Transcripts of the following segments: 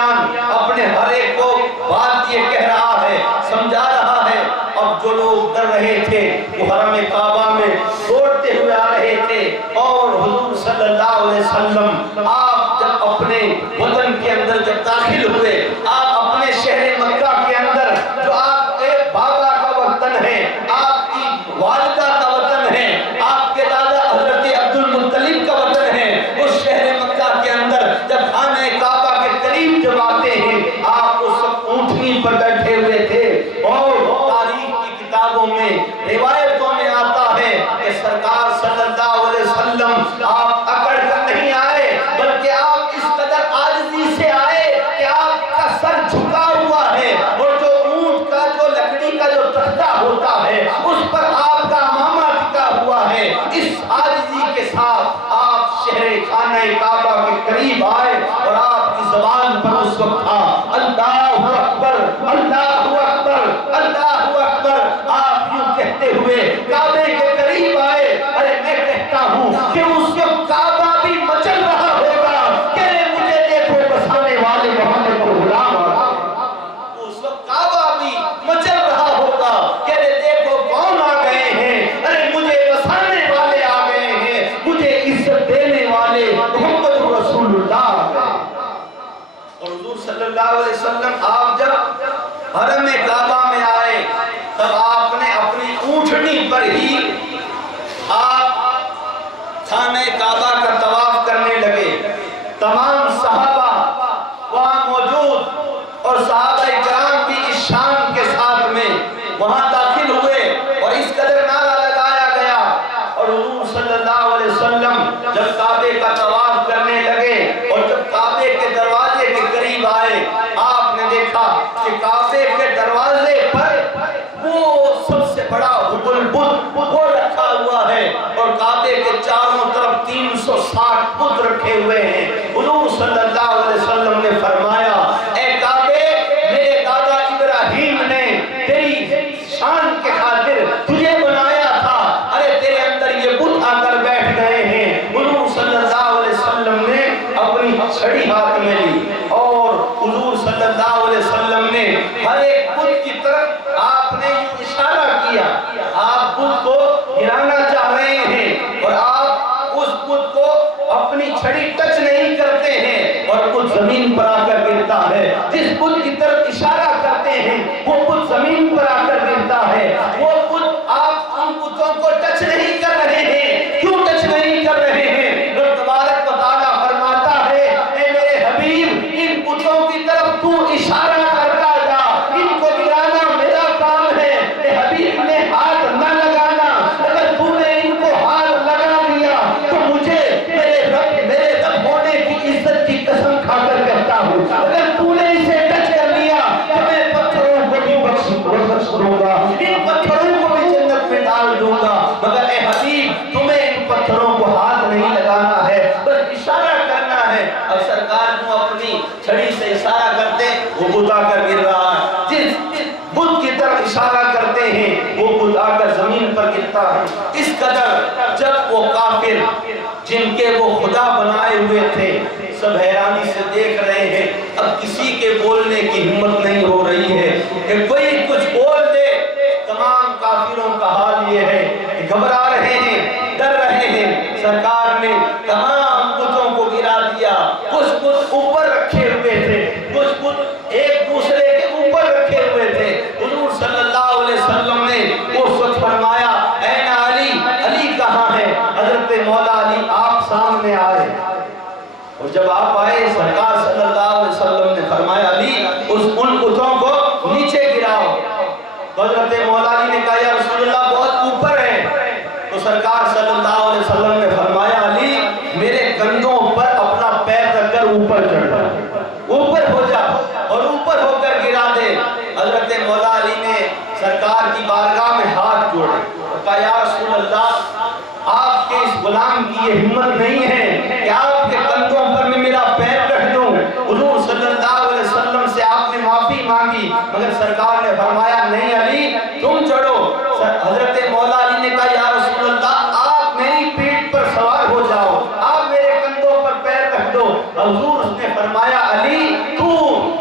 درمیان اپنے ہر ایک کو بات یہ کہہ رہا ہے، سمجھا رہا ہے۔ اب جو لوگ ڈر رہے تھے وہ حرم کعبہ میں دوڑتے ہوئے آ رہے تھے، اور حضور صلی اللہ علیہ وسلم آپ جب اپنے وطن کے اندر جب داخل ہوئے، آپ اپنے شہر مکہ کے اندر جو آپ کے بابا کا وطن ہے، آپ کی والدہ کا وطن ہے، آپ کے دادا حضرت عبد المطلب کا وطن ہے، اس شہر مکہ کے اندر جب خانہ کعبہ کے قریب جب آتے ہیں، آپ اس وقت اونٹنی پر بیٹھے ہوئے تھے، اور تاریخ کی کتابوں میں روایتوں میں آتا ہے کہ سرکار صلی اللہ علیہ وسلم آپ اکڑ کر نہیں آئے، بلکہ آپ اس قدر عاجزی سے آئے کہ آپ کا سر جھکا ہوا ہے، اور جو اونٹ کا جو لکڑی کا جو تختہ ہوتا ہے اس پر آپ کا امامہ ٹکا ہوا ہے۔ اس عاجزی کے ساتھ آپ شہر خانہ کعبہ کے قریب آئے، اور آپ کی زبان پر اس وقت تھا اللہ اکبر اللہ اکبر اللہ اکبر۔ آپ یوں کہتے ہوئے کعبے کے قریب آئے، ارے میں کہتا ہوں کہ اس کے کعبہ بھی مچل رہا ہوگا کہ مجھے دیکھو بسانے والے محمد کو غلام آ گئے۔ اس وقت کعبہ بھی مچل رہا ہوگا کہ دیکھو کون آ گئے ہیں، ارے مجھے بسانے والے آ گئے ہیں، مجھے عزت دینے والے محمد رسول اللہ آ گئے۔ اور حضور صلی اللہ علیہ وسلم آپ جب حرم کعبہ میں آئے، تب آپ نے اپنی اونٹنی پر ہی آپ خانہ کعبہ کا طواف کرنے لگے۔ تمام صحابہ وہاں موجود، اور صحابہ کرام بھی اس شان کے ساتھ میں وہاں داخل ہوئے، اور اس قدر نعرہ لگایا گیا، اور حضور صلی اللہ علیہ وسلم جب کعبے کا طواف کرنے لگے، اور جب کعبے کے دروازے کے قریب آئے، آپ نے دیکھا کہ کعبے کے دروازے پر وہ سب سے بڑا حبل بت وہ رکھا ہوا ہے، اور کعبے کے چاروں طرف 360 بت رکھے ہوئے ہیں۔ حضور صلی اللہ علیہ وسلم نے فرمایا، اے کعبے، میرے دادا ابراہیم نے تیری شان کے خاطر تجھے بنایا تھا، ارے تیرے اندر یہ بت آ کر بیٹھ گئے ہیں۔ حضور صلی اللہ علیہ وسلم نے اپنی چھڑی ہاتھ میں لی، اور حضور صلی اللہ علیہ وسلم نے ہر ایک بت کی طرف آپ نے اشارہ کیا۔ آپ بت کو گرانا چاہ رہے ہیں، اور آپ اس بت کو اپنی چھڑی ٹچ نہیں کرتے ہیں، اور بت زمین پر آ کر گرتا ہے۔ جس بت کی طرف اشارہ کرتے ہیں وہ بت زمین پر آ کر گرتا ہے۔ وہ بت آپ ان بتوں کو ٹچ نہیں کر رہے ہیں، کیوں ٹچ نہیں کر رہے ہیں؟ رب تبارک و تعالیٰ فرماتا ہے، اے میرے حبیب، ان بتوں کی طرف تو اشارہ کرتا جا، ان کو گرانا میرا کام ہے۔ اے حبیب نے ہاتھ نہ لگانا، اگر تو نے ان کو ہاتھ لگا دیا تو مجھے میرے رب ہونے کی عزت کی قسم کھا کر کہتا ہوں، اگر تو نے اسے ٹچ کر لیا تو میں پتھروں کو بھی بخش دوں گا، ان پتھروں کو بھی جنت میں ڈال دوں گا، مگر اے حبیب تمہیں ان پتھروں کو ہاتھ نہیں لگانا ہے، بس اشارہ کرنا ہے۔ اور سرکار کو اپنی چھڑی سے اشارہ کرتے وہ بت آ کر گر رہا ہے، جس بت کی طرف اشارہ کرتے ہیں وہ بت آ کر زمین پر گرتا ہے۔ اس قدر جب وہ کافر جن کے وہ خدا بنائے ہوئے تھے سب حیرانی سے دیکھ رہے ہیں، اب کسی کے بولنے کی ہمت نہیں ہو رہی ہے کہ کوئی کچھ بول دے۔ تمام کافروں کا حال یہ ہے کہ گھبرا رہے ہیں، ڈر رہے ہیں۔ سرکار نے تمام بتوں کو گرا دیا، کچھ بت اوپر رکھے ہوئے تھے، کچھ بت ایک دوسرے کے اوپر رکھے ہوئے تھے۔ حضور صلی اللہ علیہ وسلم نے اس وقت فرمایا، اے علی، علی کہاں ہے؟ حضرت مولا علی آپ سامنے آئے، اور جب آپ آئے سرکار صلی اللہ علیہ وسلم نے فرمایا، علی ان بتوں کو نیچے گراؤ۔ حضرت مولا علی نے کہا، یا رسول اللہ بہت اوپر ہے۔ تو سرکار صلی اللہ علیہ وسلم نے فرمایا، علی میرے کندھوں پر اپنا پیر رکھ کر اوپر چڑھ جا، اوپر ہو جا اور اوپر ہو کر گرا دے۔ حضرت مولا علی نے سرکار کی بارگاہ میں ہاتھ جوڑے اور کہا، یا رسول اللہ آپ کے اس غلام کی یہ ہمت نہیں ہے کہ آپ کے کندھوں پر میں میرا پیر رکھ دوں۔ حضور صلی اللہ علیہ وسلم سے آپ نے معافی مانگی، مگر سرکار نے فرمایا، نہیں علی تم چڑھو۔ حضرت مولا علی نے کہا، یا رسول اللہ آپ میری پیٹھ پر سوار ہو جاؤ، آپ میرے کندھوں پر پیر رکھ دو۔ حضور نے فرمایا علی تو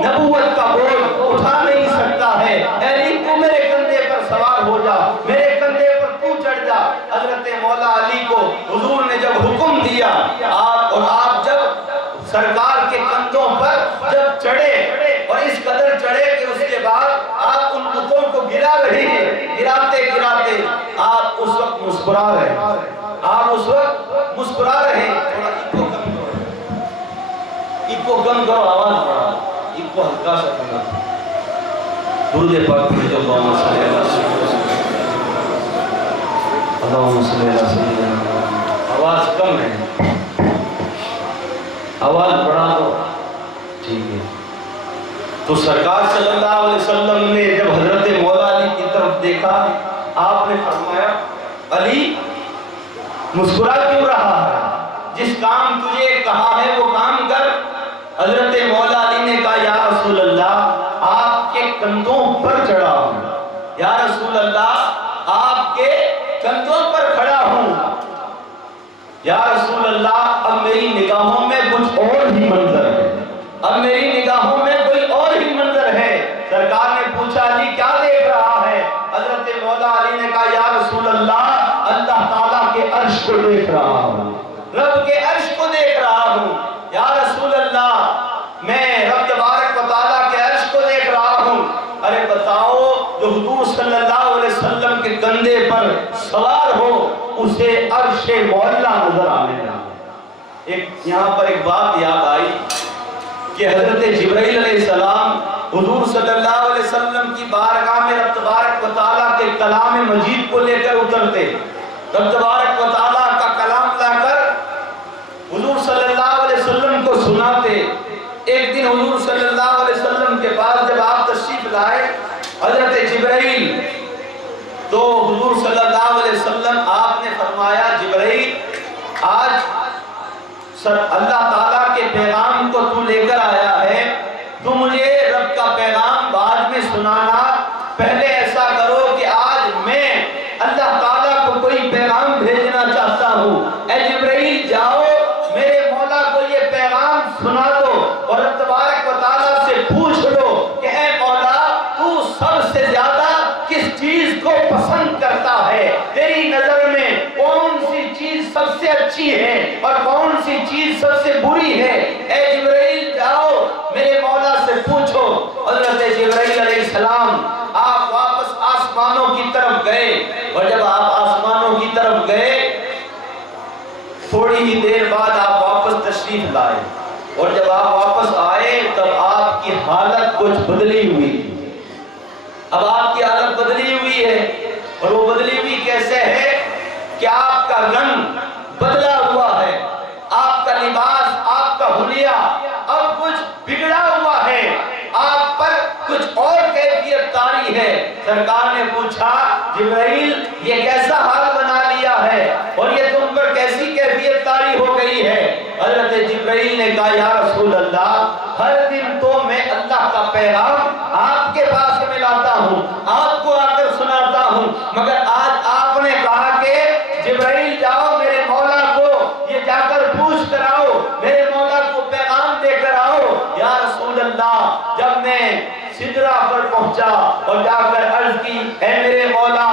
نبوت کا بوجھ اٹھا نہیں سکتا ہے، علی تو میرے کندھے پر سوار ہو جا، میرے کندھے پر تو چڑھ جا۔ حضرت مولا علی کو حضور نے جب حکم دیا آپ جب سرکار کے کندھوں پر جب چڑھے اور اس قدر چڑھے کہ اس کے بعد آپ ان بتوں کو گرا رہے ہیں، گراتے گراتے آپ اس وقت مسکرا رہے ہیں، آپ اس وقت مسکرا رہے ہیں۔ تھوڑا ایکو کم کرو، آواز بڑھا، ایکو ہلکا سا کرنا، درود پاک پڑھ جو اللہم صلی اللہ علیہ وسلم، اللہم صلی اللہ علیہ وسلم۔ آواز کم ہے، آواز بڑھا دو، ٹھیک ہے۔ تو سرکار صلی اللہ علیہ وسلم نے جب حضرت مولا علی کی طرف دیکھا، آپ نے فرمایا علی مسکرا کیوں رہا ہے؟ جس کام تجھے کہا ہے وہ کام کر۔ حضرت مولا علی نے کہا یا رسول اللہ آپ کے کندھوں پر چڑھا ہوں، یا رسول اللہ آپ کے کندھوں پر کھڑا ہوں، یا رسول اللہ اب میری نگاہوں میں کچھ اور ہی منظر ہے، اب میری نگاہوں میں کوئی اور ہی منظر ہے۔ سرکار نے پوچھا علی کیا دیکھ رہا ہے؟ حضرت مولا علی نے کہا یا رسول اللہ اللہ تعالیٰ کے عرش کو دیکھ رہا ہوں، رب کے عرش کو دیکھ رہا ہوں۔ یا رسول اللہ میں رب تبارک و تعالیٰ کے عرش کو دیکھ رہا ہوں۔ ارے بتاؤ جو حضور صلی اللہ علیہ وسلم کے کندھے پر سوار ہو اسے عرش معلیٰ نظر آنے لگا۔ یہاں پر ایک بات یاد آئی کہ حضرت جبرائیل علیہ السلام حضور صلی اللہ علیہ وسلم کی بارگاہ میں رب تبارک و تعالیٰ کے کلام مجید کو لے کر اترتے، رب تبارک و تعالیٰ کا کلام لا کر حضور صلی اللہ علیہ وسلم کو سناتے۔ ایک دن حضور صلی اللہ علیہ وسلم کے پاس جب آپ تشریف لائے حضرت جبرائیل، تو حضور صلی اللہ علیہ وسلم آپ نے فرمایا جبرائیل آج اللہ تعالیٰ کے پیغام کو تو لے کر آیا ہے، تو مجھے رب کا پیغام بعد میں سنانا، پہلے ایسا کرو کہ آج میں اللہ تعالیٰ کو کوئی پیغام بھیجنا چاہتا ہوں۔ اے جبرائیل جاؤ میرے مولا کو یہ پیغام سنا دو اور رب تبارک و تعالیٰ سے پوچھ لو کہ اے مولا تو سب سے زیادہ کس چیز کو پسند کرتا ہے، تیری نظر میں کون سی چیز سب سے اچھی ہے اور کون سی چیز سب سے بری ہے۔ اے جبرائیل جاؤ میرے مولا سے پوچھو۔ حضرت جبرائیل علیہ السلام آپ واپس آسمانوں کی طرف گئے، اور جب آپ آسمانوں کی طرف گئے تھوڑی ہی دیر بعد آپ واپس تشریف لائے، اور جب آپ واپس آئے تب آپ کی حالت کچھ بدلی ہوئی تھی۔ اب آپ کی حالت بدلی ہوئی ہے، اور وہ بدلی ہوئی کیسے ہے کہ آپ کا رنگ بدلا ہوا ہے، آپ کا لباس، آپ کا حلیہ اب کچھ بگڑا ہوا ہے، آپ پر کچھ اور کیفیت طاری ہے۔ سرکار نے پوچھا جبرائیل یہ کیسا حال بنا لیا ہے اور یہ تم پر کیسی کیفیت طاری ہو گئی ہے؟ حضرت جبرائیل نے کہا یا رسول اللہ ہر دن تو میں اللہ کا پیغام آپ کے پاس میں لاتا ہوں، آپ کو آ کر سناتا ہوں، مگر آج آپ نے کہا کہ جبرائیل جاؤ میرے مولا کو یہ جا کر پوچھ کر آؤ، میرے مولا کو پیغام دے کر آؤ۔ یا رسول اللہ جب میں سدرہ پر پہنچا اور جا کر عرض کی اے میرے مولا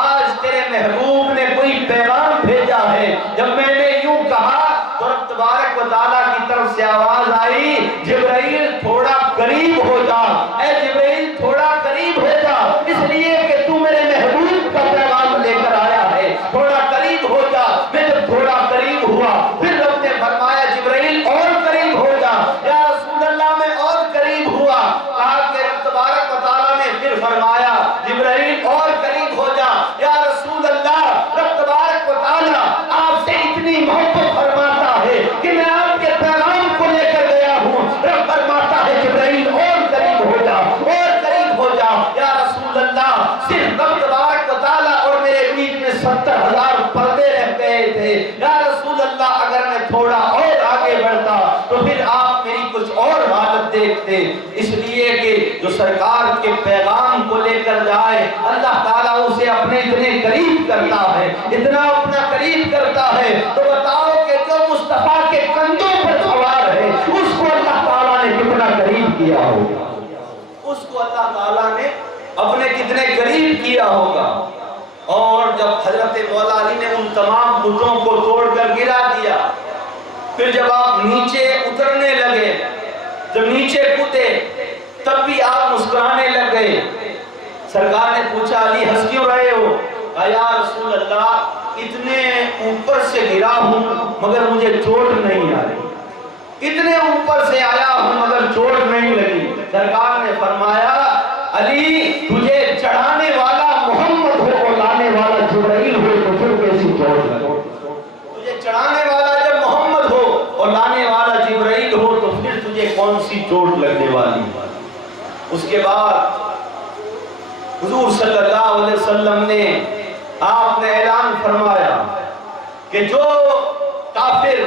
آج تیرے محبوب نے کوئی پیغام بھیجا ہے، جب میں نے یوں کہا تو رب تبارک و تعالیٰ کی طرف سے آواز آئی جبرائیل تھوڑا قریب ہو جا، اے جبرائیل تھوڑا قریب ہو جا، اس لیے کہ تو میرے محبوب کا پیغام لے کر آیا ہے، تھوڑا قریب ہو جا۔ میں جب تھوڑا قریب ہوا پھر رب نے فرمایا جبرائیل اور قریب ہو جا۔ یا رسول اللہ میں اور قریب ہوا، کہا کہ رب تبارک و تعالیٰ نے پھر فرمایا جبرائیل اور قریب ہو جا۔ یا رسول اللہ رب تبارک و تعالیٰ آپ سے اتنی محبت فرماتا ہے کہ میں آپ کے پیغام کو لے کر گیا ہوں، رب فرماتا ہے جبرائیل اور قریب ہو جا، اور قریب ہو جا۔ یا رسول اللہ صرف رب تبارک و تعالیٰ اور میرے بیچ میں 70,000 پردے رہ گئے تھے۔ یا رسول اللہ اگر میں تھوڑا اور آگے بڑھتا تو پھر آپ میری کچھ اور حالت دیکھتے، اس لیے کہ جو سرکار کے پیغام کو لے کر جائے اللہ تعالیٰ اسے اپنے اتنے قریب کرتا ہے، اتنا اپنا قریب کرتا ہے۔ تو بتاؤ کہ جو مصطفیٰ کے کندھوں پر سوار ہے، کیا ہوگا، اس کو اللہ تعالیٰ نے اپنے کتنے قریب کیا ہوگا۔ اور جب حضرت مولا علی نے ان تمام بتوں کو توڑ کر گرا دیا، پھر جب آپ نیچے اترنے لگے، جب نیچے کودے، تب بھی آپ مسکرانے لگ گئے۔ سرکار نے پوچھا علی ہنس کیوں رہے ہو؟ کہا یا رسول اللہ اتنے اوپر سے گرا ہوں مگر مجھے چوٹ نہیں آ رہی، اتنے اوپر سے آیا ہوں مگر چوٹ نہیں لگی۔ سرکار نے فرمایا علی تجھے چڑھانے والا محمد ہو اور لانے والا جبرائیل ہو تو پھر کیسی چوٹ لگے؟ تجھے چڑھانے والا جب محمد ہو اور لانے والا جبرائیل ہو تو پھر تجھے کون سی چوٹ لگنے والی؟ اس کے بعد حضور صلی اللہ علیہ وسلم نے آپ نے اعلان فرمایا کہ جو کافر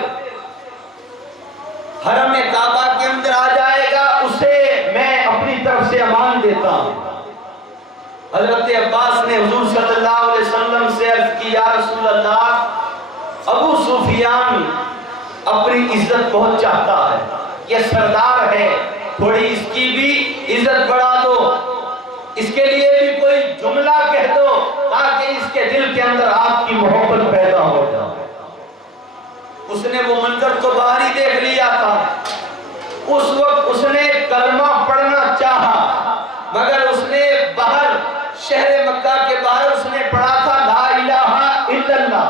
حرم کعبہ کے اندر آ جائے گا اسے میں اپنی طرف سے امان دیتا ہوں۔ حضرت عباس نے حضور صلی اللہ علیہ وسلم سے عرض کی یا رسول اللہ ابو سفیان اپنی عزت بہت چاہتا ہے، یہ سردار ہے، تھوڑی اس کی بھی عزت بڑھا دو، اس کے لیے بھی کوئی جملہ کہہ دو تاکہ اس کے دل کے اندر آپ کی محبت پیدا ہو جائے۔ اس نے وہ منظر تو باہر ہی دیکھ لیا تھا، اس وقت اس نے کلمہ پڑھنا چاہا مگر اس نے باہر شہر مکہ کے باہر اس نے پڑھا تھا لا الہ الا اللہ،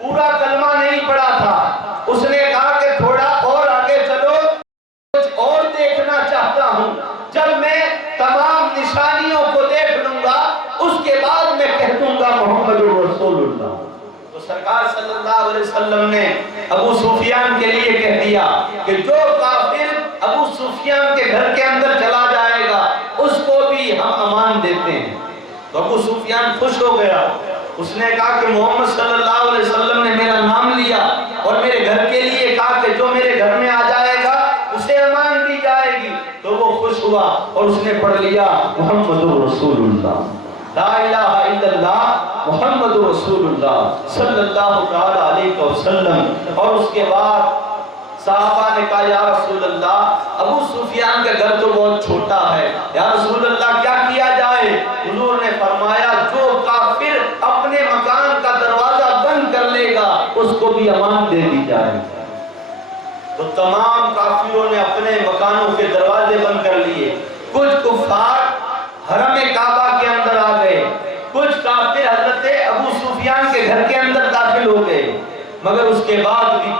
پورا کلمہ نہیں پڑھا تھا۔ اس نے کہا کہ تھوڑا اور آگے چلو، کچھ اور دیکھنا چاہتا ہوں، جب میں تمام نشانیوں کو دیکھ لوں گا اس کے بعد میں کہہ دوں گا محمد رسول اللہ۔ تو سرکار صلی اللہ علیہ وسلم نے ابو سفیان کے لیے کہہ دیا کہ جو کافر ابو سفیان کے گھر کے اندر چلا جائے گا اس کو بھی ہم امان دیتے ہیں۔ تو ابو سفیان خوش ہو گیا، اس نے کہا کہ محمد صلی اللہ علیہ وسلم نے میرا نام لیا اور میرے گھر کے لیے کہا کہ جو میرے گھر میں آ جائے گا اسے امان دی جائے گی۔ تو وہ خوش ہوا اور اس نے پڑھ لیا محمد رسول اللہ، لا الہ الا اللہ محمد رسول اللہ صلی اللہ تعالی علیہ وسلم۔ اور اس کے بعد صحابہ نے کہا یا رسول اللہ ابو سفیان کا گھر تو بہت چھوٹا ہے، یا رسول اللہ کیا کیا جائے؟ حضور نے فرمایا جو کافر اپنے مکان کا دروازہ بند کر لے گا اس کو بھی امان دے دی جائے۔ تو تمام کافروں نے اپنے مکانوں کے دروازے بند کر لیے، کچھ کفار حرم کعبہ کے اندر آ گئے، کچھ کافر حضرت ابو سفیان کے گھر کے اندر داخل ہو گئے، مگر اس کے بعد بھی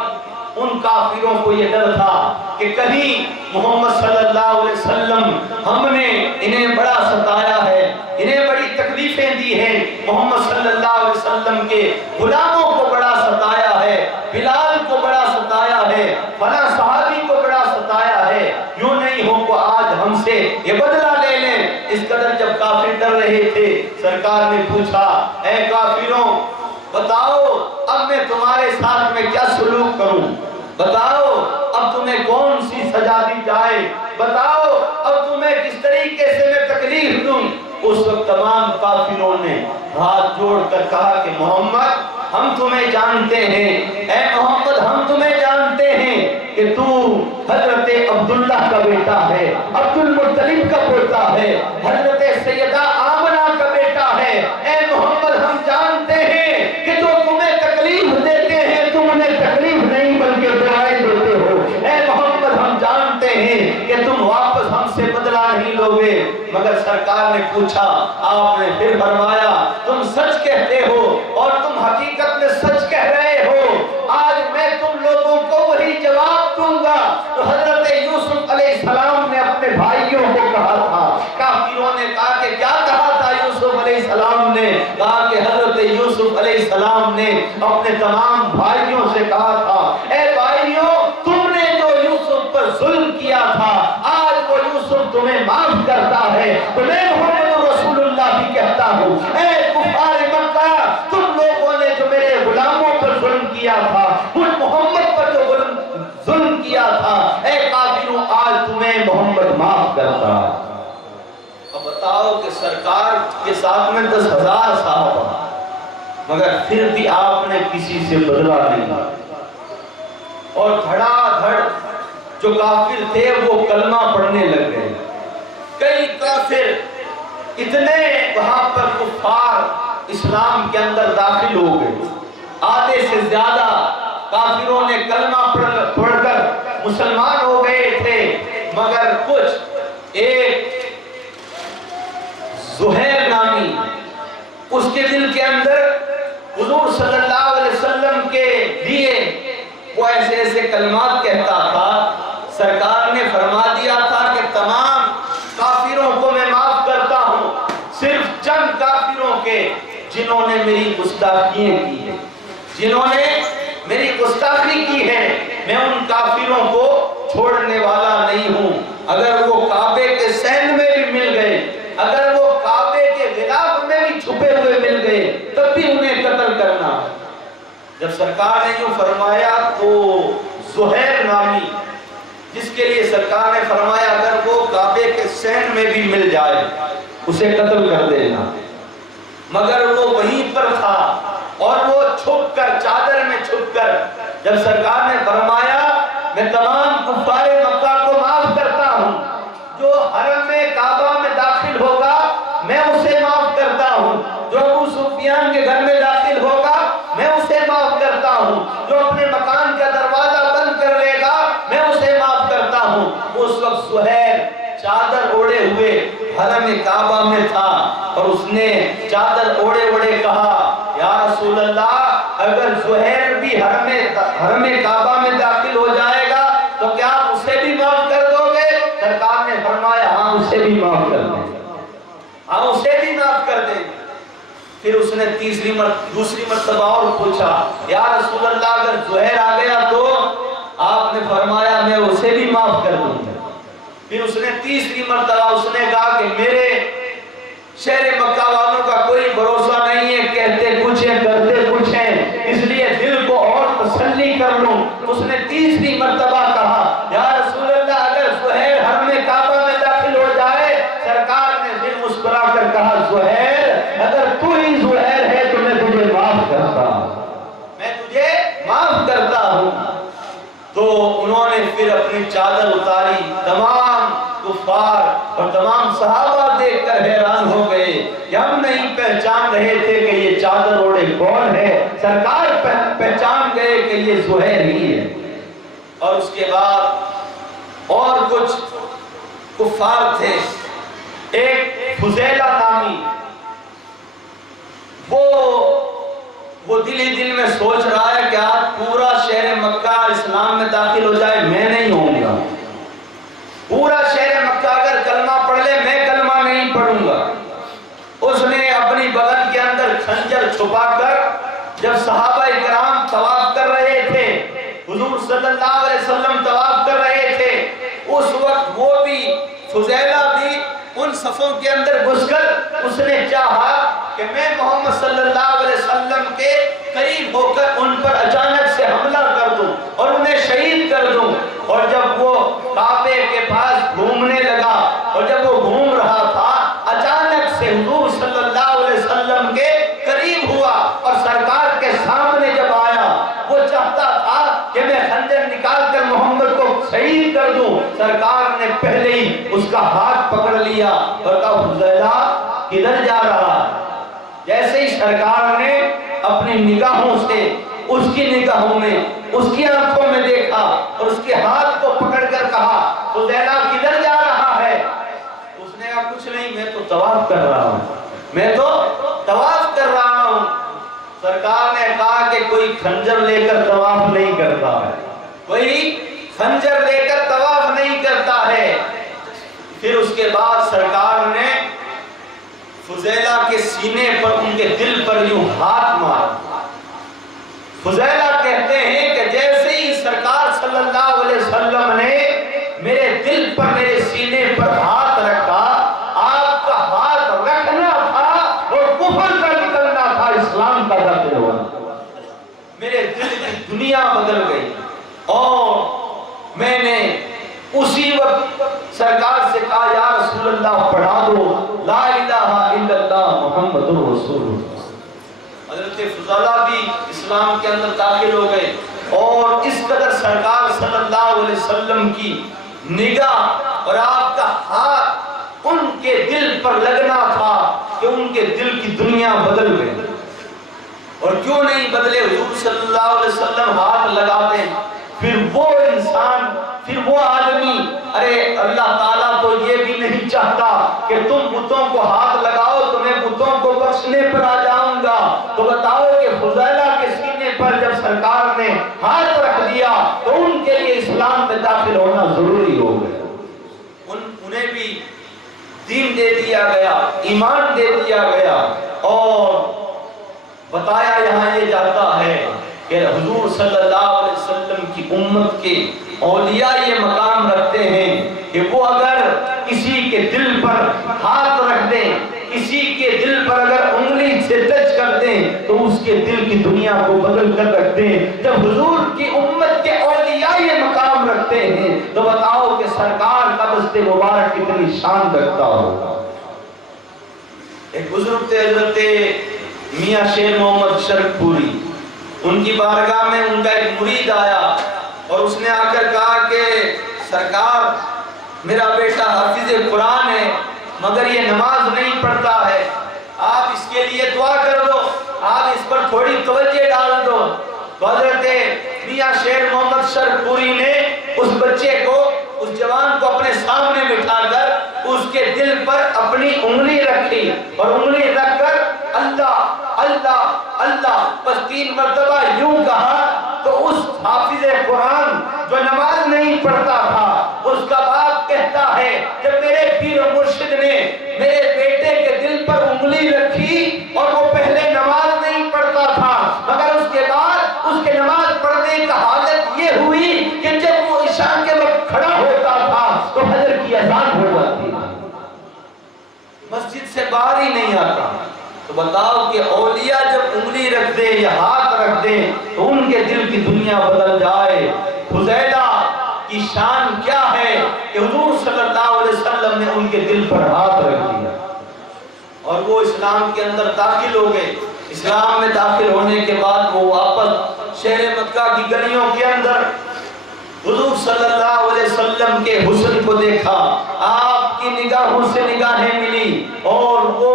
ان کافروں کو یہ ڈر تھا کہ کہیں محمد صلی اللہ علیہ وسلم ہم نے انہیں بڑا ستایا ہے، انہیں بڑی تکلیفیں دی ہیں، محمد صلی اللہ علیہ وسلم کے غلاموں کو بڑا ستایا ہے، بلال کو بڑا ستایا ہے، فلاں صحابی کو بڑا ستایا ہے، یوں نہیں ہو کو آج ہم سے یہ بدلہ لے لیں۔ اس قدر جب کافر ڈر رہے تھے سرکار نے پوچھا اے کافروں بتاؤ اب میں تمہارے ساتھ میں کیا سلوک کروں، بتاؤ اب تمہیں کون سی سزا دی جائے، بتاؤ اب تمہیں کس طریقے سے میں تکلیف دوں۔ اس وقت تمام کافروں نے ہاتھ جوڑ کر کہا کہ محمد ہم تمہیں جانتے ہیں، اے محمد ہم تمہیں جانتے ہیں کہ تو حضرت عبداللہ کا بیٹا ہے، عبد المطلب کا پوتا ہے، حضرت سیدہ آمنہ کا بیٹا ہے، اے محمد ہم جانتے ہیں کہ جو تمہیں تکلیف دیتے ہیں تم انہیں تکلیف نہیں بلکہ دعائیں دیتے ہو، اے محمد ہم جانتے ہیں کہ تم واپس ہم سے بدلہ نہیں لوگے۔ مگر سرکار نے پوچھا، آپ نے پھر فرمایا تم سچ کہتے ہو اور تم حقیقت میں سچ کہہ رہے ہو، آج میں تم لوگوں کو وہی جواب دوں گا تو حضرت یوسف علیہ السلام نے اپنے بھائیوں کو کہا تھا۔ کافروں نے کہا کہ کیا کہا تھا یوسف علیہ السلام نے؟ کہا کہ حضرت یوسف علیہ السلام نے اپنے تمام بھائیوں سے کہا تھا اے بھائیوں تم نے جو یوسف پر ظلم کیا تھا آج وہ یوسف تمہیں معاف کرتا ہے، تو میں محمد رسول اللہ بھی کہتا ہوں اے کفار مکہ تم لوگوں نے جو میرے غلاموں پر ظلم کیا تھا، مجھ محمد پر جو ظلم کیا تھا، اے کافروں آج تمہیں محمد معاف کرتا ہے۔ اب بتاؤ کہ سرکار کے ساتھ میں 10,000 صحابہ مگر پھر بھی آپ نے کسی سے بدلہ نہیں لیا اور دھڑا دھڑ جو کافر تھے وہ کلمہ پڑھنے لگ گئے. کئی کافر اتنے وہاں پر کفار اسلام کے اندر داخل ہو گئے. آدھے سے زیادہ کافروں نے کلمہ پڑھ کر مسلمان ہو گئے تھے، مگر کچھ ایک زہیر نامی اس کے دل کے اندر حضور صلی اللہ علیہ وسلم کے لیے وہ ایسے ایسے کلمات کہتا تھا. سرکار نے فرما دیا تھا کہ تمام کافروں کو میں معاف کرتا ہوں، صرف چند کافروں کے جنہوں نے میری گستاخیاں کی ہیں، جنہوں نے میری گستاخی کی ہے، میں ان کافروں کو چھوڑنے والا نہیں ہوں. اگر وہ کعبے کے صحن میں بھی مل گئے، اگر وہ کعبے کے غلاف میں بھی چھپے ہوئے مل گئے، تب بھی انہیں قتل کرنا. جب سرکار نے یوں فرمایا تو زہیر نامی جس کے لیے سرکار نے فرمایا اگر وہ کعبے کے صحن میں بھی مل جائے اسے قتل کر دینا، مگر وہ وہیں پر تھا اور وہ چھپ کر چادر میں چھپ کر جب سرکار نے فرمایا میں تمام کفار مکہ کو معاف کرتا ہوں، جو حرم میں کعبہ میں داخل ہوگا میں اسے معاف کرتا ہوں، جو ابو سفیان کے گھر میں داخل ہوگا میں اسے معاف کرتا ہوں، جو اپنے مکان کا دروازہ بند کر لے گا میں اسے معاف کرتا ہوں. اس وقت زہیر چادر اوڑے ہوئے حرم کعبہ میں تھا اور اس نے چادر اوڑے اوڑے کہا یا رسول اللہ اگر زہیر بھی حرم کعبہ میں داخل ہو جائے گا تو کیا آپ اسے بھی معاف کر دو گے؟ سرکار نے فرمایا ہاں اسے بھی معاف کر دیں، ہاں اسے بھی معاف کر دیں. پھر اس نے دوسری مرتبہ اور پوچھا یا رسول اللہ اگر زہیر آ گیا تو آپ نے فرمایا میں اسے بھی معاف کر دوں گا. پھر اس نے تیسری مرتبہ اس نے کہا کہ میرے شہر مکہ والوں کا کوئی بھروسہ نہیں ہے، کہتے کچھ ہیں کرتے کچھ ہیں، اس لیے دل کو اور تسلی کر لوں. اس نے تیسری مرتبہ کہا یا رسول اللہ اگر زہیر حرم کعبہ میں داخل ہو جائے. سرکار نے پھر مسکرا کر کہا زہیر اگر تو ہی زہیر ہے تو میں تجھے معاف کرتا ہوں، میں تجھے معاف کرتا ہوں. تو انہوں نے پھر اپنی چادر اتاری. تمام کفار اور تمام صحابہ دیکھ کر حیران ہو گئے کہ ہم نہیں پہچان رہے تھے کہ یہ چادر اوڑے کون ہے. سرکار پہچان گئے کہ یہ زہیر ہی ہے. اور اس کے بعد اور کچھ کفار تھے، ایک فضیلہ نامی وہ دل ہی دل میں سوچ رہا ہے کہ آج پورا شہر مکہ اسلام میں داخل ہو جائے میں نہیں ہوں گا، پورا شہر مکہ اگر کلمہ پڑھ لے میں کلمہ نہیں پڑھوں گا. اس نے اپنی بغل کے اندر خنجر چھپا کر جب صحابہ کرام طواف کر رہے تھے، حضور صلی اللہ علیہ وسلم طواف کر رہے تھے، اس وقت وہ بھی فضیلہ بھی ان صفوں کے اندر گھس کر اس نے چاہا کہ میں محمد صلی اللہ علیہ وسلم کے قریب ہو کر ان پر اچانک سے حملہ کر دوں اور انہیں شہید کر دوں. اور جب وہ کعبے کے پاس گھومنے لگا اور جب وہ گھوم رہا تھا اچانک سے حضور صلی اللہ علیہ وسلم کے قریب ہوا اور سرکار کے سامنے جب آیا وہ چاہتا تھا کہ میں خنجر نکال کر محمد کو شہید کر دوں. سرکار نے پہلے ہی اس کا ہاتھ پکڑ لیا اور کہا فضیلہ کدھر جا رہا؟ جیسے ہی سرکار نے اپنی نگاہوں سے اس کی نگاہوں میں اس کی آنکھوں میں دیکھا اور اس کے ہاتھ کو پکڑ کر کہا فضیلہ کدھر جا رہا ہے؟ اس نے کہا کچھ نہیں میں تو طواف کر رہا ہوں، میں تو طواف کر رہا ہوں. سرکار نے کہا کہ کوئی خنجر لے کر طواف نہیں کرتا ہے، کوئی خنجر لے کر طواف نہیں کرتا ہے. پھر اس کے بعد سرکار نے فضیلہ کے سینے پر ان کے دل پر یوں ہاتھ مارا. فضیلہ کہتے ہیں کہ جیسے ہی سرکار صلی اللہ علیہ وسلم نے میرے دل پر میرے سینے پر ہاتھ رکھا، آپ کا ہاتھ رکھنا تھا اور کفر کا نکلنا تھا، اسلام کا داخل ہونا. میرے دل کی دنیا بدل گئی اور میں نے اسی وقت سرکار سے کہا یا رسول اللہ پڑھا دو لا الہ الا اللہ محمد رسول اللہ. حضرت فضیلہ بھی اسلام کے اندر داخل ہو گئے. اور اس قدر سرکار صلی اللہ علیہ وسلم کی نگاہ اور آپ کا ہاتھ ان کے دل پر لگنا تھا کہ ان کے دل کی دنیا بدل گئی. اور کیوں نہیں بدلے؟ حضور صلی اللہ علیہ وسلم ہاتھ لگا دیں، پھر وہ انسان، پھر وہ آدمی، ارے اللہ تعالیٰ تو یہ بھی نہیں چاہتا کہ تم بتوں کو ہاتھ لگاؤ، تمہیں بتوں کو بخشنے پر آ جاؤں گا. تو بتاؤ کہ فضیلہ کے سینے پر جب سرکار نے ہاتھ رکھ دیا تو ان کے لیے اسلام میں داخل ہونا ضروری ہو گیا. انہیں بھی دین دے دیا گیا، ایمان دے دیا گیا. اور بتایا یہاں یہ جاتا ہے کہ حضور صلی اللہ علیہ وسلم کی امت کے اولیاء یہ مقام رکھتے ہیں کہ وہ اگر کسی کے دل پر ہاتھ رکھ دیں، کسی کے دل پر اگر انگلی سے ٹچ کر دیں تو اس کے دل کی دنیا کو بدل کر رکھ دیں. جب حضور کی امت کے اولیاء یہ مقام رکھتے ہیں تو بتاؤ کہ سرکار کا دست مبارک کتنی شان رکھتا ہوگا. ایک بزرگ تھے حضرت میاں شیر محمد شرک پوری، ان کی بارگاہ میں ان کا ایک مرید آیا اور اس نے آ کر کہا کہ سرکار میرا بیٹا حافظ قرآن ہے مگر یہ نماز نہیں پڑھتا ہے، آپ اس کے لیے دعا کر دو، آپ اس پر تھوڑی توجہ ڈال دو. تو حضرت میاں شیر محمد شرک پوری نے اس بچے کو، اس جوان کو اپنے سامنے بٹھا کر اس کے دل پر اپنی انگلی رکھی اور انگلی رکھ کر اللہ اللہ اللہ بس 3 مرتبہ یوں کہا. تو اس حافظ قرآن جو نماز نہیں پڑھتا تھا، اس کا باپ کہتا ہے جب میرے پیر و مرشد نے میرے بیٹے کے دل پر انگلی رکھی اور وہ پہلے نماز نہیں پڑھتا تھا مگر اس کے بعد اس کے نماز پڑھنے کا حالت یہ ہوئی کہ جب وہ عشاء کے وقت کھڑا ہوتا تھا تو فجر کی اذان ہو جاتی، مسجد سے باہر ہی نہیں آتا. تو بتاؤ کہ اولیاء جب انگلی رکھ دیں یا ہاتھ رکھ دیں تو ان کے دل کی دنیا بدل جائے. فضیلہ کی شان کیا ہے کہ حضور صلی اللہ علیہ وسلم نے ان کے دل پر ہاتھ رکھ دیا اور وہ اسلام کے اندر داخل ہو گئے. اسلام میں داخل ہونے کے بعد وہ واپس شہر مکہ کی گلیوں کے اندر حضور صلی اللہ علیہ وسلم کے حسن کو دیکھا، آپ کی نگاہوں سے نگاہیں ملی اور وہ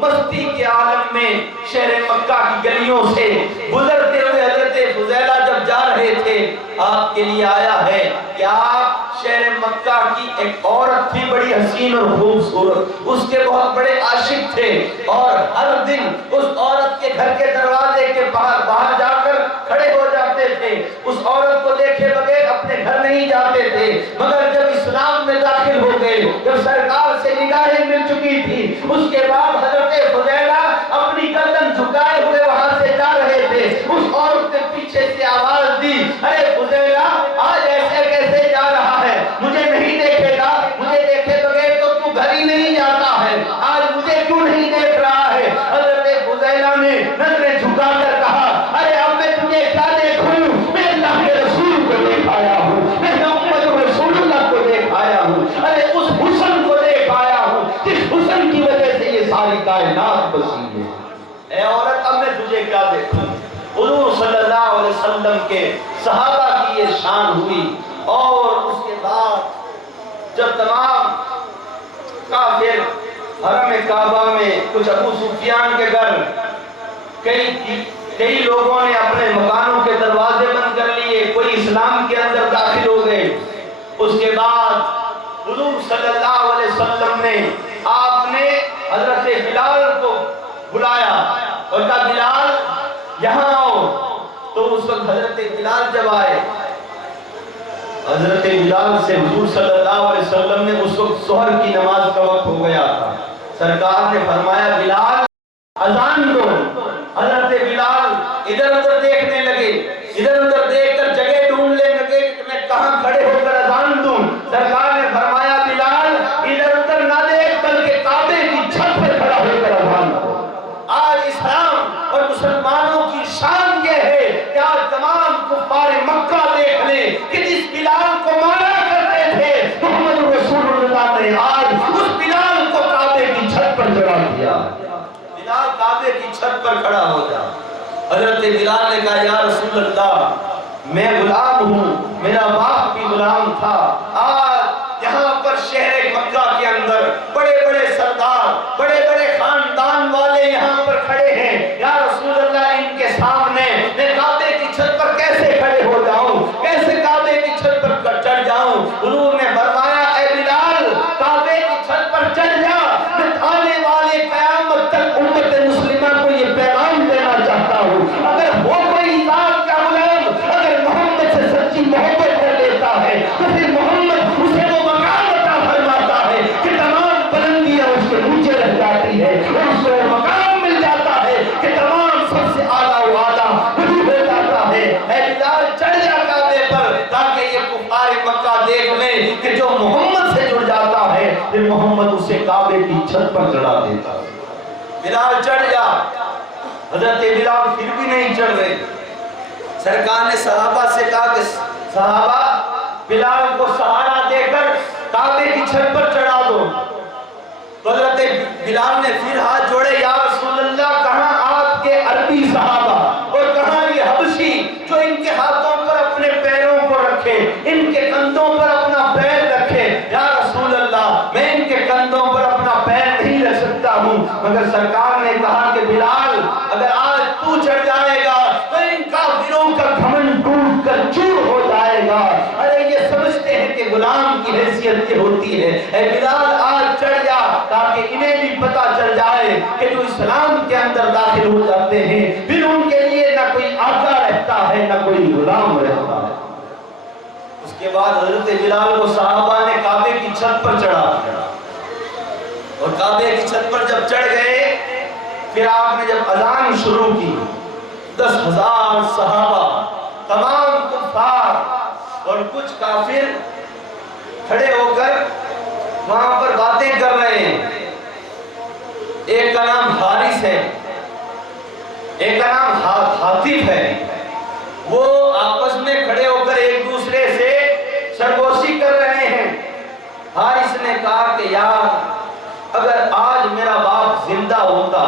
مستی کے عالم میں شہر مکہ کی گلیوں سے گزرتے ہوئے حضرت فضیلہ جب جا رہے تھے آپ کے لیے آیا ہے کہ آپ شہر مکہ کی ایک عورت تھی بڑی حسین اور خوبصورت، اس کے بہت بڑے عاشق تھے اور ہر دن اس عورت کے گھر کے دروازے کے باہر جا کر کھڑے ہو جاتے تھے. اس عورت کو دیکھے بغیر اپنے گھر نہیں جاتے تھے مگر جب اسلام میں داخل ہو گئے، جب سرکار سے نگاہیں مل چکی تھی، اس کے بعد حضرت فضیلہ اپنی گردن جھکائے ہوئے وہاں سے جا رہے تھے. اس عورت نے پیچھے سے آواز دی، ارے فضیلہ آج ایسے کیسے جا رہا ہے؟ مجھے نہیں دیکھے گا؟ مجھے دیکھے بغیر تو تو گھر ہی نہیں جاتا ہے، آج مجھے کیوں نہیں دیکھ رہا ہے؟ حضرت فضیلہ نے نظریں جھکا کر کہا، ارے اب میں تجھے کیا دیکھوں؟ میں اللہ کے رسول کو دیکھ آیا ہوں، میں محمد رسول اللہ کو دیکھ آیا ہوں، ارے اس حسن کو دیکھ آیا ہوں جس حسن کی وجہ سے یہ ساری کائنات بسی ہے. اے عورت اب میں تجھے کیا دیکھوں؟ حضور صلی اللہ علیہ وسلم کے صحابہ کی یہ شان ہوئی. اور اس کے بعد جب تمام کافر حرم کعبہ میں کچھ ابو سفیان کے گھر کئی لوگوں نے اپنے مکانوں کے دروازے بند کر لیے، کوئی اسلام کے اندر داخل ہو گئے. اس کے بعد حضور صلی اللہ علیہ وسلم نے آپ نے حضرت بلال کو بلایا اور کہا بلال یہاں آؤ. تو اس وقت حضرت بلال جب آئے، حضرت بلال سے حضور صلی اللہ علیہ وسلم نے اس وقت ظہر کی نماز کا وقت ہو گیا تھا. سرکار نے فرمایا بلال اذان دو. حضرت بلال ادھر ادھر دیکھنے لگے، ادھر ادھر دیکھ کر جگہ ڈھونڈنے لگے کہ میں کہاں کھڑے ہو کر اذان دوں. سرکار نے فرمایا بلال ادھر ادھر نہ دیکھ بلکہ کعبے کی چھت پر کھڑا ہو کر اذان دو. آج اسلام اور مسلمانوں کی شان یہ ہے کہ آج تمام کفار مکہ دیکھ لیں کہ جس بلال کو مارا کرتے تھے محمد رسول اللہ نے آج اس بلال کو کعبے کی چھت پر چڑھا دیا. بلال کعبے کی چھت پر کھڑا ہو جا. حضرت بلال نے کہا یا رسول اللہ میں غلام ہوں، میرا باپ بھی غلام تھا۔ آج یہاں پر شہر مکہ کے اندر بڑے بڑے سردار، بڑے بڑے خاندان والے یہاں پر کھڑے ہیں، یا رسول اللہ ان کے سامنے میں کعبے کی چھت پر کیسے کھڑے ہو جاؤں، کیسے کعبے کی چھت پر چڑھ جاؤں؟ حضور نے فرمایا اے بلال کعبے کی چھت پر چڑھ جا، میں آنے والے قیامت تک امت مسلمہ کو یہ پیغام دینا چاہتا ہوں، اگر ہو کوئی ذات کا غلام اگر محمد سے سچی محبت کر لیتا ہے تو پھر محمد اسے وہ مقام عطا فرماتا ہے کہ تمام بلندیاں اس کے نیچے رہ جاتی ہے، اور اس کو مقام مل جاتا ہے کہ تمام سب سے اعلیٰ و اعلیٰ وہی ہو جاتا ہے۔ اے بلال چڑھ جا کعبے پر تاکہ یہ کفار مکہ دیکھ لیں کہ جو محمد سے جڑ جاتا ہے پھر محمد اسے کعبے کی چھت پر چڑھا دیتا ہے۔ بلال چڑھ جا۔ حضرت بلال پھر بھی نہیں چڑھ رہے۔ سرکار نے صحابہ سے کہا کہ صحابہ بلال کو سہارا دے کر کعبے کی چھت پر چڑھا دو۔ تو حضرت بلال نے پھر ہاتھ جوڑے، یا رسول اللہ کہاں آپ کے عربی صحابہ اور کہاں یہ حبشی جو ان کے ہاتھوں پر اپنے پیروں کو رکھے، ان کے کندھوں پر اپنا پیر رکھے؟ یا رسول اللہ میں ان کے کندھوں پر اپنا پیر نہیں رکھ سکتا ہوں، مگر سرکار نے کہا کہ بلال اگر آج تو چڑھ جائے گا تو ان کافروں کا گھمنڈ ٹوٹ کر چور ہو جائے گا۔ ارے یہ سمجھتے ہیں کہ غلام کی حیثیت یہ ہوتی ہے۔ اے بلال آج چڑھ جا تاکہ انہیں بھی پتا چل جائے کہ جو اسلام کے اندر داخل ہو جاتے ہیں پھر ان کے لیے نہ کوئی آقا رہتا ہے نہ کوئی غلام رہتا ہے۔ اس کے بعد حضرت بلال کو صحابہ نے کعبے کی چھت پر چڑھا دیا، اور کعبے کی چھت پر جب چڑھ گئے پھر آپ نے جب اذان شروع کی 10,000 صحابہ تمام کفار اور کچھ کافر کھڑے ہو کر وہاں پر باتیں کر رہے ہیں۔ ایک کا نام حارث ہے، ایک کا نام حاتف ہے، وہ آپس میں کھڑے ہو کر ایک دوسرے سے سرگوشی کر رہے ہیں۔ حارث نے کہا کہ یار اگر آج میرا باپ زندہ ہوتا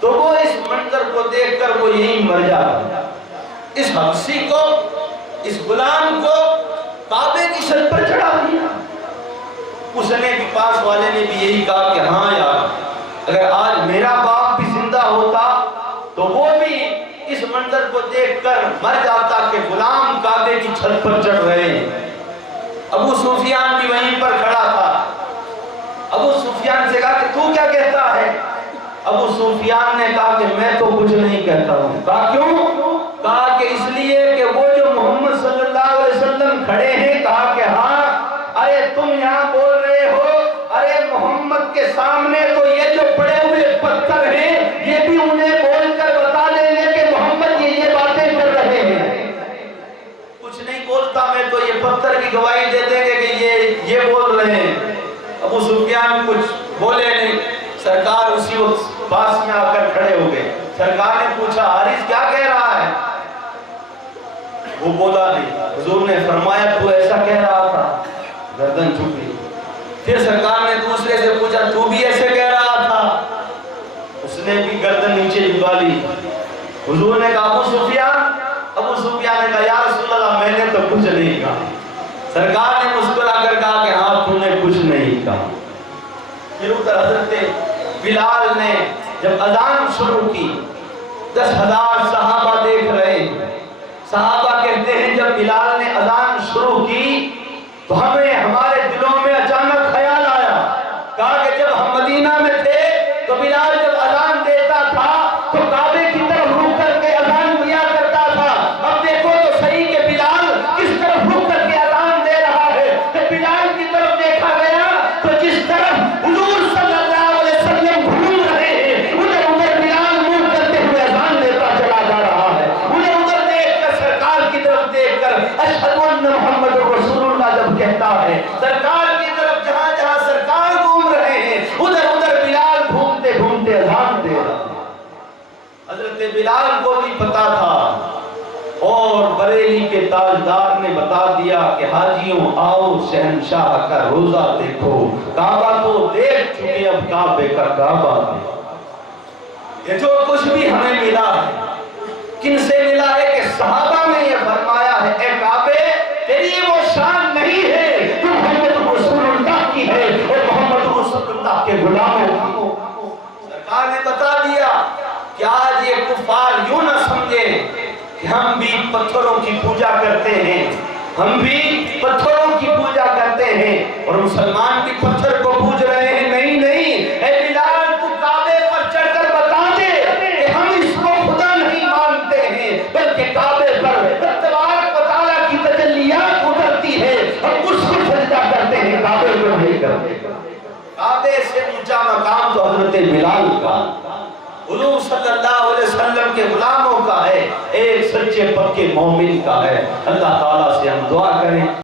تو وہ اس منظر کو دیکھ کر وہ یہی مر جاتا، اس حبشی کو، اس غلام کو کعبے کی چھت پر چڑھا دیا۔ اس نے بھی پاس والے نے بھی یہی کہا کہ ہاں یار اگر آج میرا باپ بھی زندہ ہوتا تو وہ بھی اس منظر کو دیکھ کر مر جاتا کہ غلام کعبے کی چھت پر چڑھ رہے ہیں۔ ابو سفیان بھی وہیں پر کھڑا تھا۔ ابو سفیان سے کہا کہ تو کیا کہتا ہے؟ ابو سفیان نے کہا کہ میں تو کچھ نہیں کہتا ہوں۔ کہا کیوں؟ کہا کہ اس لیے کہ وہ جو محمد صلی اللہ علیہ وسلم کھڑے ہیں، کہا کہ ہاں ارے تم یہاں بول رہے ہو، ارے محمد کے سامنے تو یہ جو پڑے ہوئے پتھر ہیں یہ بھی انہیں بول کر بتا دیں گے کہ محمد یہ باتیں کر رہے ہیں۔ کچھ نہیں بولتا میں تو یہ پتھر کی گواہی دے دیں گے کہ یہ بول رہے ہیں۔ ابو سفیان کچھ بولے نہیں۔ سرکار اسی وقت پاس میں آ کر کھڑے ہو گئے۔ سرکار نے پوچھا حارث کیا کہہ رہا ہے؟ وہ بولا نہیں۔ حضور نے فرمایا تو ایسا کہہ رہا تھا، گردن جھکی۔ پھر سرکار نے دوسرے سے پوچھا تو بھی ایسے کہہ رہا تھا؟ اس نے بھی گردن نیچے جھکا لی۔ حضور نے کہا ابو سفیان نے کہا یا رسول اللہ میں نے تو کچھ نہیں کہا۔ سرکار نے مسکرا کر کہا کہ ہاں تو نے کچھ نہیں کہا۔ پھر ادھر حضرت بلال نے جب اذان شروع کی 10,000 صحابہ دیکھ رہے ہیں۔ صحابہ کہتے ہیں جب بلال نے اذان شروع کی تو ہمارے دلوں میں اچانک خیال آیا، کہا کہ جب ہم مدینہ میں تھے تو بلال جب اذان دیتا تھا تو کعبے کی طرف رک کر کے اذان دیا کرتا تھا۔ اب دیکھو تو صحیح کہ بلال کس طرف رک کر کے اذان دے رہا ہے۔ کہ بلال کی طرف دیکھا گیا تو جس طرف حضور صلی اللہ علیہ وسلم گھوم رہے ہیں ادھر ادھر بلال منہ کرتے ہوئے اذان دیتا چلا جا رہا ہے۔ انہیں ادھر دیکھ کر سرکار کی طرف دیکھ کر اشہد ان محمد رسول اللہ جب کہتا ہے، سرکار کی طرف جہاں جہاں سرکار گھوم رہے ہیں ادھر ادھر بلال گھومتے گھومتے اذان دے رہا ہے۔ حضرت بلال کو بھی پتا تھا، اور بریلی کے تاجدار نے بتا دیا کہ حاجیوں آؤ شہنشاہ کا روزہ دیکھو، کعبہ تو دیکھ چکے اب کعبے کا کعبہ دیکھو۔ یہ جو کچھ بھی ہمیں ملا ہے کن سے ملا ہے کہ صحابہ نے یہ فرمایا ہے اے کعبے تیری وہ شان نہیں ہے تو محمد رسول اللہ کی ہے اور محمد رسول اللہ کے غلاموں کی۔ سرکار نے بتا دیا کہ آج یہ کفار یوں نہ سمجھے کہ ہم بھی پتھروں کی پوجا کرتے ہیں، ہم بھی پتھروں کی پوجا کرتے ہیں اور مسلمان بھی پتھر کو پوج رہے ہیں۔ نہیں نہیں، اے بلال تو کعبے پر چڑھ کر بتا دے کہ ہم اس کو خدا نہیں مانتے ہیں بلکہ کعبے پر تبارک و تعالیٰ کی تجلیات اترتی ہے، ہم اس کو سجدہ کرتے ہیں، کعبے کو نہیں کرتے۔ کعبے سے اونچا مقام تو حضرت بلال کا، حضور صلی اللہ علیہ وسلم کے غلاموں کا ہے، ایک سچے پکے مومن کا ہے۔ اللہ تعالیٰ سے ہم دعا کریں